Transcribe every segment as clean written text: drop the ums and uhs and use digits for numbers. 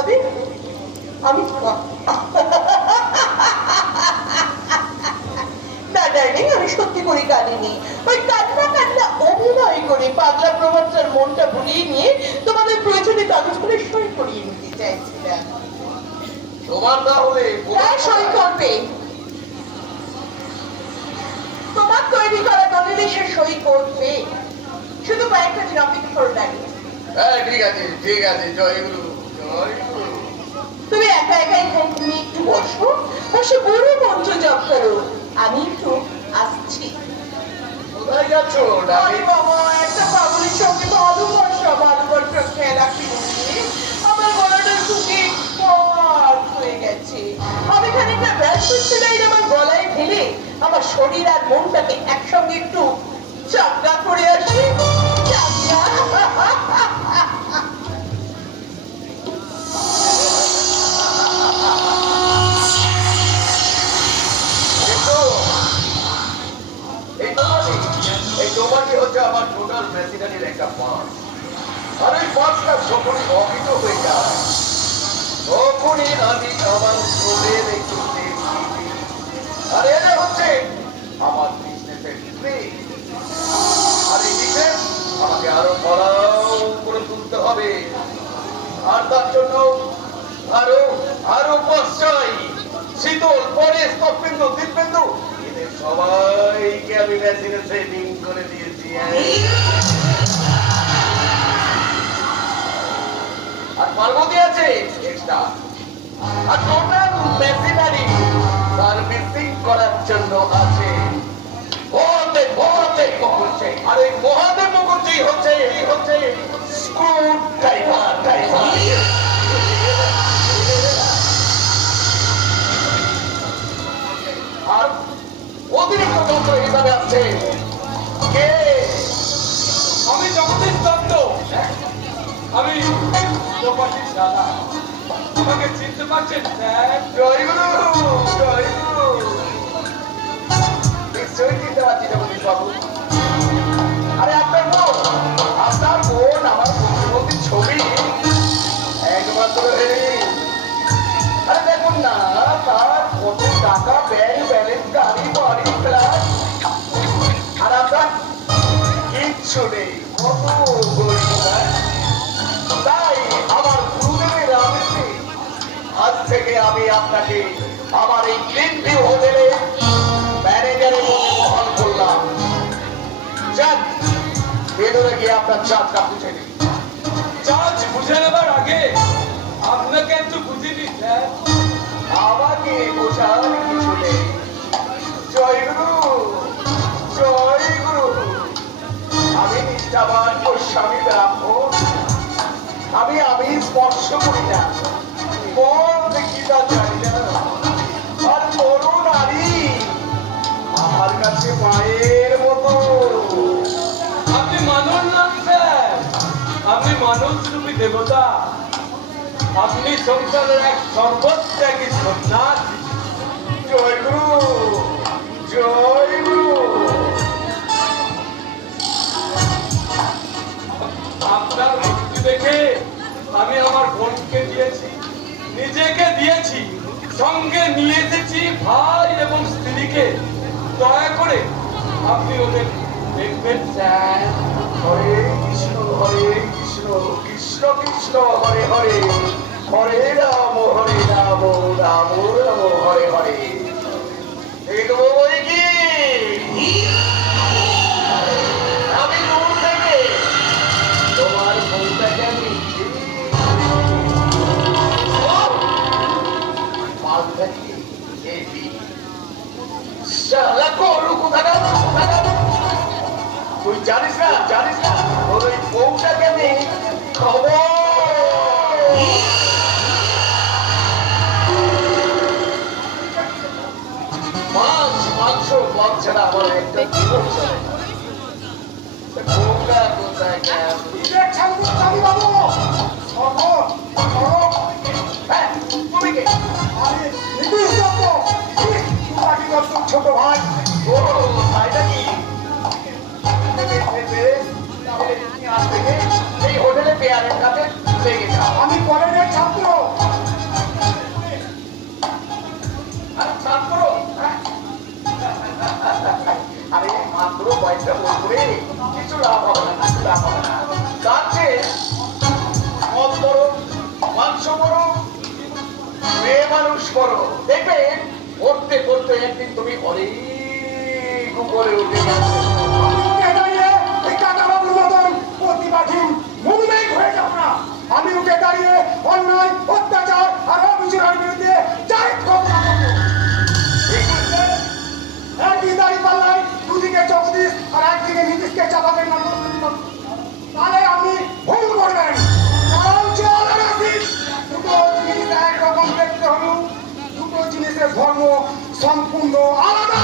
আমি আমি না ডার্লিং, আমি সত্যি করে কাঁদিনি। ওই কান্না কান্না অভিনয় করে পাগলা প্রভাবটার মনটা ভুলিয়ে নিয়ে তোমাদের প্রয়োজনে কাগজ করে সই করিয়ে নিতে চাইছিলাম। তোমার তাহলে সই করবে, তোমার তৈরি করা দলিলে সে সই করবে। শুধু কয়েকটা দিন অপেক্ষা করে ডার্লিং। হ্যাঁ ঠিক আছে ঠিক আছে, জয় গুরু জয় গুরু। তুমি একা একা এখানে তুমি একটু বসো, বসে গুরু মন্ত্র জপ করো, আমি একটু আসছি। কোথায় যাচ্ছ? আরে বাবা, একটা পাগলের সঙ্গে ভালোবাসা খেলা খেলছি। আমার গলাটা শুকিয়ে কাঠ হয়ে গেছে। আমি খানিকটা ব্যস্ত ছিলাম আমার গলায় ঢেলে আমার শরীর আর মনটাকে একসঙ্গে একটু চাঙ্গা করে আসি। এই তোমাটি হচ্ছে আমার টোটাল মেশিনারির একটা পার্ট। আর ওই পার্টটা যখনই অহিত হয়ে যায় তখনই আমি আমার ক্রোধের একটু তেল দিই। আর এটা হচ্ছে আমার বিজনেসের ট্রিক। আর এই বিজনেস আমাকে আরো বড় করে তুলতে হবে। আর তার জন্য আরো আরো পশ্চাই শীতল পরেশ তপেন্দু দিব্যেন্দু এদের সবাইকে আমি মেশিনে সেটিং করে দিয়েছি। আর পার্বতী আছে এক্সট্রা। আর টোটাল মেশিনারি সার্ভিসিং করার জন্য আছে মহাদেব মুখুজ্জি। আর এই মহাদেব মুখুজ্জি হচ্ছে স্ক্রু ড্রাইভার। আর অতিরিক্ত যন্ত্র হিসাবে আছে কে? আমি জগদীশ দত্ত, আমি প্রপার্টির দাদা। আমাকে চিনতে পারছেন স্যার? জয় গুরু জয় গুরু। নিশ্চয়ই চিনতে পারছি জগদীশ বাবু। আরে আপনার বোন আমার মুখ্যমন্ত্রীর ছবি একমাত্র। আরে দেখুন না তার কত টাকা ব্যাংক ব্যালেন্স, গাড়ি বাড়ি ফ্ল্যাট, আর আপনার কিচ্ছু নেই। কত গরিব। তাই আমার গুরুদেবের আদেশে আজ থেকে আমি আপনাকে আমার এই গ্রিন ভিউ হোটেলে ম্যানেজারে বহাল করলাম। যান ভেতরে গিয়ে আপনার চার্জটা বুঝে নিন। চার্জ বুঝে নেবার আগে আপনাকে একটু বুঝিনি স্যার। আমাকে বোঝার কিছু নেই। জয় গুরু জয় গুরু। আমি নিষ্ঠাবান গোস্বামী ব্রাহ্মণ। আমি স্পর্শ করি না, মন দেখি তা জানি না। আর তরু নারী আমার কাছে মায়ের মতো। আপনি মানুষ নন স্যার, আপনি মানুষ রূপী দেবতা। আপনি সংসারের এক সর্বত্যাগী সন্ন্যাসী। জয় গুরু জয় গুরু। আপনার ভক্তি দেখে আমি আমার বোনকে দিয়েছি, নিজেকে দিয়েছি, সঙ্গে নিয়ে এসেছি ভাই এবং স্ত্রীকে। দয়া করে আপনি ওদের দেখবেন স্যার। হরে কৃষ্ণ কৃষ্ণ কৃষ্ণ হরে হরে, হরে রাম রাম রাম হরে হরে। দেখবো বই কি আমি দূর থেকে তোমার বউটাকে আমি তুই জানিস না ওর ওই বউটাকে আমি খবর মাংস পথ ছাড়া আমার একটা জীবন চলে না। বউটা কোথায় গেল? তুমি কে? ছোট ভাই। ও ভাইটা কি এই হোটেলে পেয়ারের কাছে লেগে যাও। আমি কলেজের ছাত্র। মাংস করো, মেয়ে মানুষ করো, দেখবে করতে করতে একদিন তুমি অনেক উপরে উঠে গেছো। উঠে দাঁড়িয়ে এই কাকাবাবুর মতন প্রতিবাদহীন মুভমেন্ট হয়ে যাব না। আমি উঠে দাঁড়িয়ে অন্যায়, অত্যাচার আর অবিচারের বিরুদ্ধে ডাইরেক্ট ঘোষণা করবো। একই দাঁড়ি পাল্লায় দুদিকে জগদীশ আর একদিকে নীতিশকে চাপাতে না তাহলে আপনি ভুল করবেন। কারণ চলে রাখি দুটো জিনিস একরকম দেখতে হলেও দুটো জিনিসের ধর্ম সম্পূর্ণ আলাদা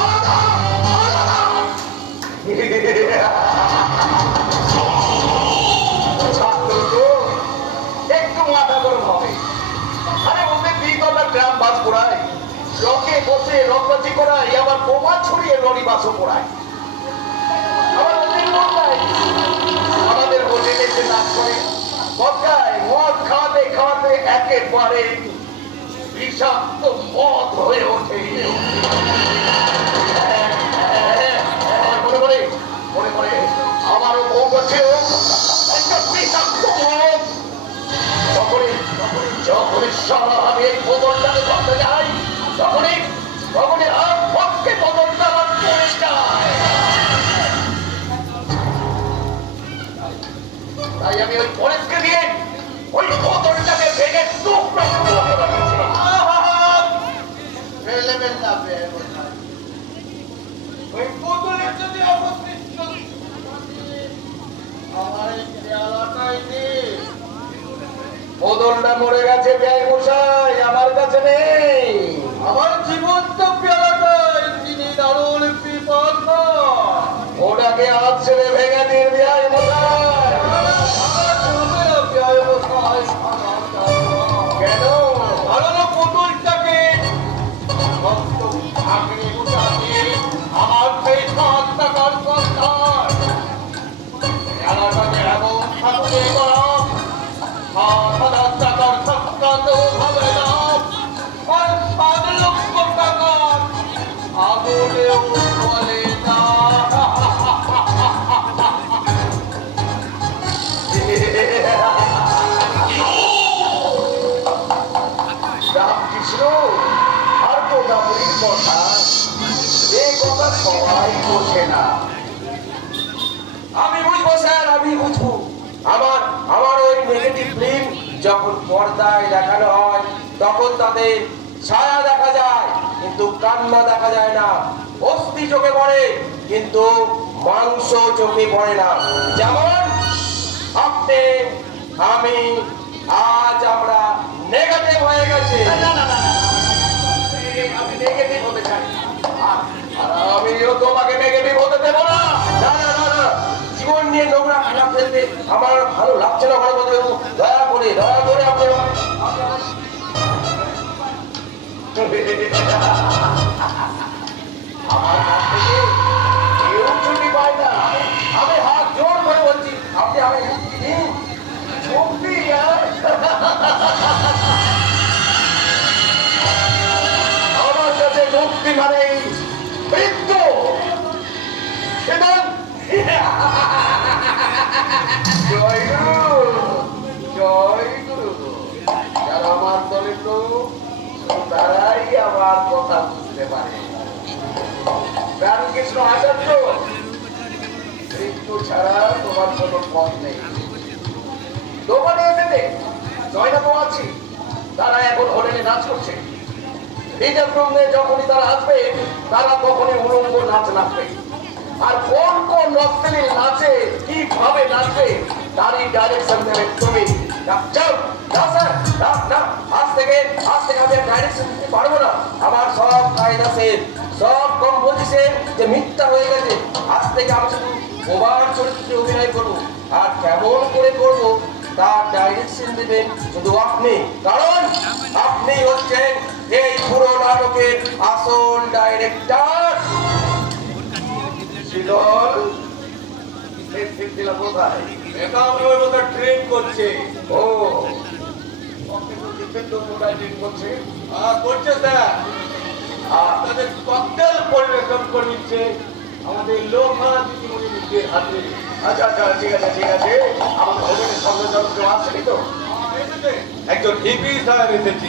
আলাদা আলাদা। ছাত্র তো একটু মাথা গরম হবে। আরে ওদের দ্বিতলা গ্রাম বাস করায়, রকে বসে রকবাজি করায়, আবার বোমা ছড়িয়ে লরি বাসও করায়। আবার ওদের মোল্লায় আমাদের হোটেলে যে নাচ করে মক্কায় মদ খাওয়াতে খাওয়াতে একেবারে বিষাক্ত মদ হয়ে ওঠে। মনে করে মনে করে আমারও বউ ছিল একটা বিষাক্ত মদ। যখনই যখনই সারা আমি এই বোতলটাকে ধরতে যাই তখনই তখনই আর পক্ষে বোতলটা আমার পড়ে যায়। তাই আমি ওই পরেশকে দিয়ে ওই বোতলটাকে ভেঙে টুকরো টুকরো করে দিয়েছি। ফেলবেন না ওই বোতলের যদি অবশিষ্ট আমার এই পেয়ালাটাই দিন। বোতলটা মরে গেছে ব্যয় মশাই, আমার কাছে নেই। আমার জীবন্ত পেয়ালাটাই তিনি দারুণ বিপদ। ওটাকে আজ ছেড়ে ভেঙে দিন ব্যয় মশাই। কেন? কারণ বোতলটাকে রক্ত ভাগড়ে উঠাতে আমার সেই 7 টাকার সন্তান পেয়ালাটাকে এমন থাকতে গরম 7,000 টাকার সন্তান হবে না আর 7 লক্ষ টাকা আগুনেও বলে না। রামকৃষ্ণ আর গোদাবরীর কথা, এই কথা সবাই বোঝে না। আমি বুঝবো স্যার, আমি বুঝবো। আমার আমার ওই নেগেটিভ ফিল্ম যখন পর্দায় দেখানো হয় তখন তাদের ছায়া দেখা যায় কিন্তু কান্না দেখা যায় না। অস্থি চোখে পড়ে কিন্তু মাংস চোখে পড়ে না। যেমন আপনি আমি আজ আমরা নেগেটিভ হয়ে গেছে। আমি নেগেটিভ হতে চাই না। আর আমিও তোমাকে নেগেটিভ হতে দেবো না। না না না না, জীবন নিয়ে নোংরা খারাপ ফেলতে আমার ভালো লাগছে না। ভালো কথা দয়া করে আপনি আমার কাছ থেকে কেউ ছুটি পায় না। আমি হাত জোর করে বলছি আপনি আমি মুক্তি, আমার কাছে মুক্তি মানে মৃত্যু। এবং জয় গুরু, জয় গুরু। যারা আমার দলের লোক তারাই আমার কথা বুঝতে পারে। রামকৃষ্ণ আচার্য, মৃত্যু ছাড়া তোমার কোনো পথ নেই। দোকানে এসে জয়নাবু আছি, তারা এখন হোটেলে নাচ করছে। রিজার্ভ রুমে যখনই তারা আসবে তারা তখনই উলঙ্গ নাচ নাচবে। আর কোন কোন রক্তলি নাচে কিভাবে নাচবে তারই ডাইরেকশন দেবে তুমি। যাও না স্যার, না আজ থেকে আমি ডাইরেকশন দিতে পারবো না। আমার সব কায়দা শেষ, সব কম্পোজিশন যে মিথ্যা হয়ে গেছে। আজ থেকে আমি শুধু বোবার চরিত্রে অভিনয় করবো। আর কেমন করে করবো তার ডাইরেকশন দেবেন শুধু আপনি, কারণ আপনি হচ্ছেন এই পুরো নাটকের আসল ডাইরেক্টর। শীতল, এই শিল্পীরা কোথায়? এটা আমি ওই মতো ট্রেন করছে। ও, ওকে তো ডিফেন্ড কোথায় ট্রেন করছে? করছে স্যার, আর তাদের ককটেল পরিবেশন করে নিচ্ছে আমাদের লোহা দিদিমণি নিজের হাতে। আচ্ছা আচ্ছা, ঠিক আছে ঠিক আছে। আমাদের হোটেলের সামনে যখন কেউ আসেনি তো? এসেছে একজন হিপি স্যার এসেছি।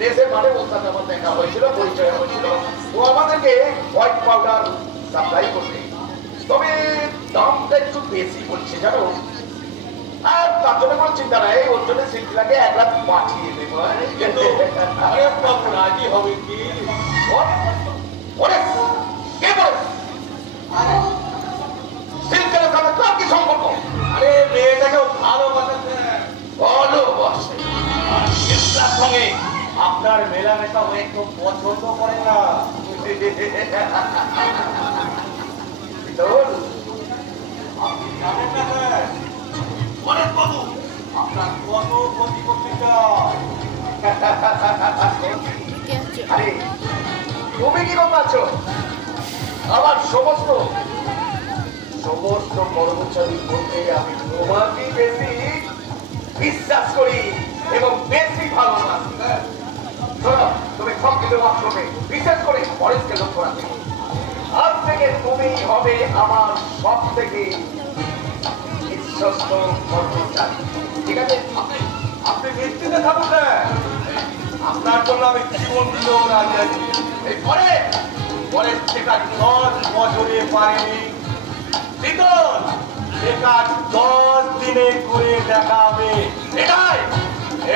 দেশের মানে ওর সাথে আমার দেখা হয়েছিল, পরিচয় হয়েছিল। ও আমাদেরকে হোয়াইট পাউডার সাপ্লাই করবে, তবে দামটা একটু বেশি বলছে জানো। আর তার জন্য কোনো চিন্তা নাই, ওর জন্য সিলসিলাকে এক রাত পাঠিয়ে দেবো। কিন্তু আরেফ বাবু রাজি হবে কি? ওরে কে বলে সিলসিলার সাথে তোর কি সম্পর্ক? আরে মেয়েটাকে ভালোবাসে, ভালোবাসে। আর ইসলার সঙ্গে আপনার মেলামেশা ও একটু পছন্দ করে না। তোর আপনি জানেন না স্যার, অনেক বাবু আপনার কত ক্ষতি করতে চায়। আরে তুমি কি করতে আমার সমস্ত কর্মচারী বলতে আমি তোমাকেই বেশি বিশ্বাস করি এবং বেশি ভালোবাসি। শোনো, তুমি সব কিছু করবে, বিশেষ করে ফরেস্টকে লক্ষ্য রাখবে। আজ থেকে তুমি হবে আমার সব থেকে বিশ্বস্ত কর্মচারী, ঠিক আছে? আপনি নিশ্চিন্তে থাকুন স্যার, আপনার জন্য আমি জীবন দিলেও রাজি আছি। এই পরে সেটা 10 বছরে পারিনি, শীতল সে কাজ 10 দিনে করে দেখাবে।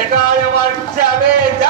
এটাই আমার চ্যালেঞ্জ।